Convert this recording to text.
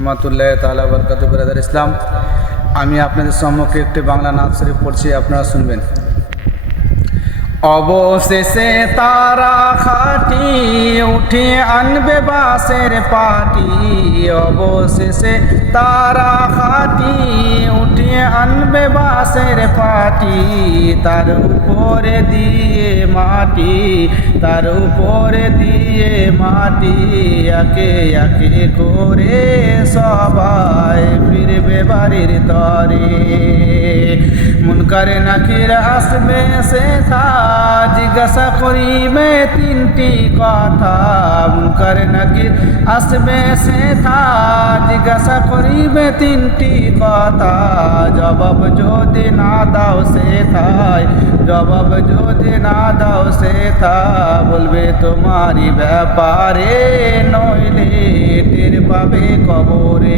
রহমতুল্লাহ তাআলা বরকাতুহু। ব্রাদার ইসলাম, আমি আপনাদের সম্মুখে একটি বাংলা নাত শরীফ পড়ছি, আপনারা শুনবেন। অবশেষে তারা খাটি উঠে আনবে বাঁশের পাটি, অবশেষে তারা খাটি উঠে আনবে বাঁশের পাটি, তার উপরে দিয়ে মাটি, তার উপরে দিয়ে মাটি, একে একে করে সবাই ফিরবে বাড়ির তরে। মুনকার নাকির আসবে সে জিজ্ঞাসা করিবে তিনটি কথা, মুনকার নাকির আসবে সে জিজ্ঞাসা করিবে তিনটি কথা, জবাব যদি না দাও সে থায়, জবাব যদি না দাও সে বলবে তোমারই ব্যাপারে, নইলে টের পাবে কবরে।